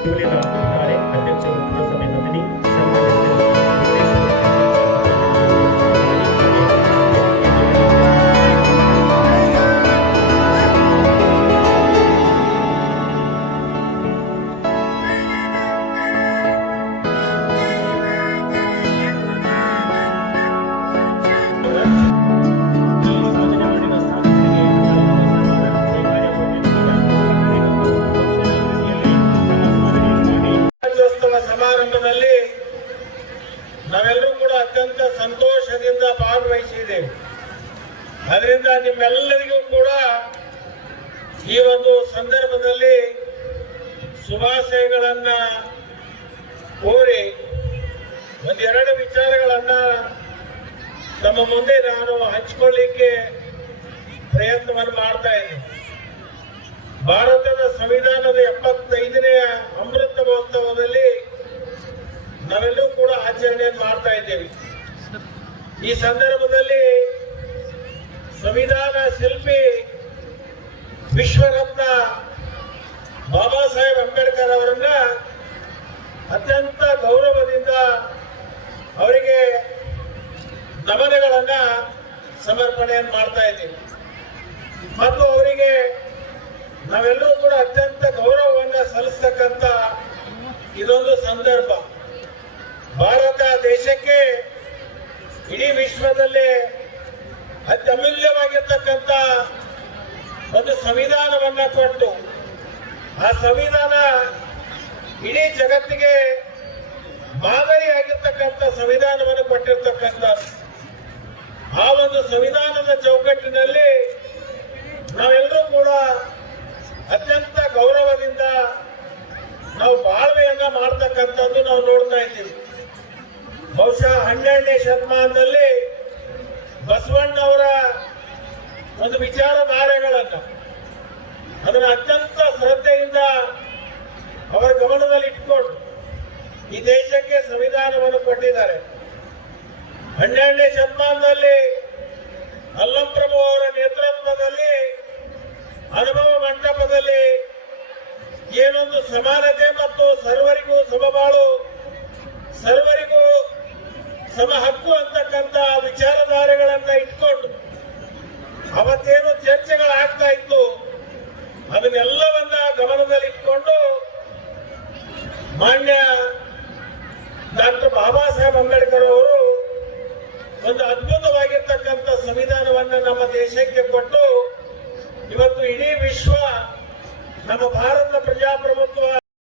ಅಧ್ಯಕ್ಷರು ಪುರಸಭೆ ಮಂಡಳಿ ಸಮಾರಂಭದಲ್ಲಿ ನಾವೆಲ್ಲರೂ ಕೂಡ ಅತ್ಯಂತ ಸಂತೋಷದಿಂದ ಭಾಗವಹಿಸಿದ್ದೇವೆ. ಅದರಿಂದ ನಿಮ್ಮೆಲ್ಲರಿಗೂ ಕೂಡ ಈ ಒಂದು ಸಂದರ್ಭದಲ್ಲಿ ಶುಭಾಶಯಗಳನ್ನ ಕೋರಿ ಒಂದೆರಡು ವಿಚಾರಗಳನ್ನ ತಮ್ಮ ಮುಂದೆ ನಾನು ಹಂಚಿಕೊಳ್ಳಿಕ್ಕೆ ಪ್ರಯತ್ನವನ್ನು ಮಾಡ್ತಾ ಇದ್ದೀನಿ. ಭಾರತದ ಸಂವಿಧಾನದ 75ನೇ ಅಮೃತ ಮಹೋತ್ಸವದಲ್ಲಿ ನಾವೆಲ್ಲರೂ ಕೂಡ ಆಚರಣೆಯನ್ನು ಮಾಡ್ತಾ ಇದ್ದೇವೆ. ಈ ಸಂದರ್ಭದಲ್ಲಿ ಸಂವಿಧಾನ ಶಿಲ್ಪಿ ವಿಶ್ವರತ್ನ ಬಾಬಾ ಸಾಹೇಬ್ ಅಂಬೇಡ್ಕರ್ ಅವರನ್ನ ಅತ್ಯಂತ ಗೌರವದಿಂದ ಅವರಿಗೆ ನಮನಗಳನ್ನ ಸಮರ್ಪಣೆಯನ್ನು ಮಾಡ್ತಾ ಇದ್ದೀವಿ ಮತ್ತು ಅವರಿಗೆ ನಾವೆಲ್ಲರೂ ಕೂಡ ಅತ್ಯಂತ ಗೌರವವನ್ನು ಸಲ್ಲಿಸತಕ್ಕಂತ ಇದೊಂದು ಸಂದರ್ಭ. ಭಾರತ ದೇಶಕ್ಕೆ ಇಡೀ ವಿಶ್ವದಲ್ಲೇ ಅತ್ಯಮೂಲ್ಯವಾಗಿರ್ತಕ್ಕಂಥ ಒಂದು ಸಂವಿಧಾನವನ್ನ ಕೊಟ್ಟು ಆ ಸಂವಿಧಾನ ಇಡೀ ಜಗತ್ತಿಗೆ ಮಾದರಿಯಾಗಿರ್ತಕ್ಕಂಥ ಸಂವಿಧಾನವನ್ನು ಕೊಟ್ಟಿರ್ತಕ್ಕಂಥ ಆ ಒಂದು ಸಂವಿಧಾನದ ಚೌಕಟ್ಟಿನಲ್ಲಿ ನಾವೆಲ್ಲರೂ ಕೂಡ ಅತ್ಯಂತ ಗೌರವದಿಂದ ನಾವು ಬಾಳ್ವೆಯನ್ನ ಮಾಡ್ತಕ್ಕಂಥದ್ದು ನಾವು ನೋಡ್ತಾ ಇದ್ದೀವಿ. ಬಹುಶಃ 12ನೇ ಶತಮಾನದಲ್ಲಿ ಬಸವಣ್ಣವರ ಒಂದು ವಿಚಾರಧಾರೆಗಳನ್ನ ಅದನ್ನು ಅತ್ಯಂತ ಶ್ರದ್ಧೆಯಿಂದ ಅವರ ಗಮನದಲ್ಲಿ ಇಟ್ಕೊಂಡು ಈ ದೇಶಕ್ಕೆ ಸಂವಿಧಾನವನ್ನು ಕೊಟ್ಟಿದ್ದಾರೆ. 12ನೇ ಶತಮಾನದಲ್ಲಿ ಅಲ್ಲಂಪ್ರಭು ಅವರ ನೇತೃತ್ವದಲ್ಲಿ ಅನುಭವ ಮಂಟಪದಲ್ಲಿ ಏನೊಂದು ಸಮಾನತೆ ಮತ್ತು ಸರ್ವರಿಗೂ ಸಮಬಾಳು, ಸರ್ವರಿಗೂ ಸಮ ಹಕ್ಕು ಅಂತಕ್ಕಂಥ ವಿಚಾರಧಾರೆಗಳನ್ನ ಇಟ್ಕೊಂಡು ಅವತ್ತೇನು ಚರ್ಚೆಗಳಾಗ್ತಾ ಇತ್ತು ಅದನ್ನೆಲ್ಲವನ್ನ ಗಮನದಲ್ಲಿಟ್ಕೊಂಡು ಮಾನ್ಯ ಡಾಕ್ಟರ್ ಬಾಬಾ ಸಾಹೇಬ್ ಅಂಬೇಡ್ಕರ್ ಅವರು ಒಂದು ಅದ್ಭುತವಾಗಿರ್ತಕ್ಕಂಥ ಸಂವಿಧಾನವನ್ನ ನಮ್ಮ ದೇಶಕ್ಕೆ ಕೊಟ್ಟು ಇವತ್ತು ಇಡೀ ವಿಶ್ವ ನಮ್ಮ ಭಾರತ ಪ್ರಜಾಪ್ರಭುತ್ವ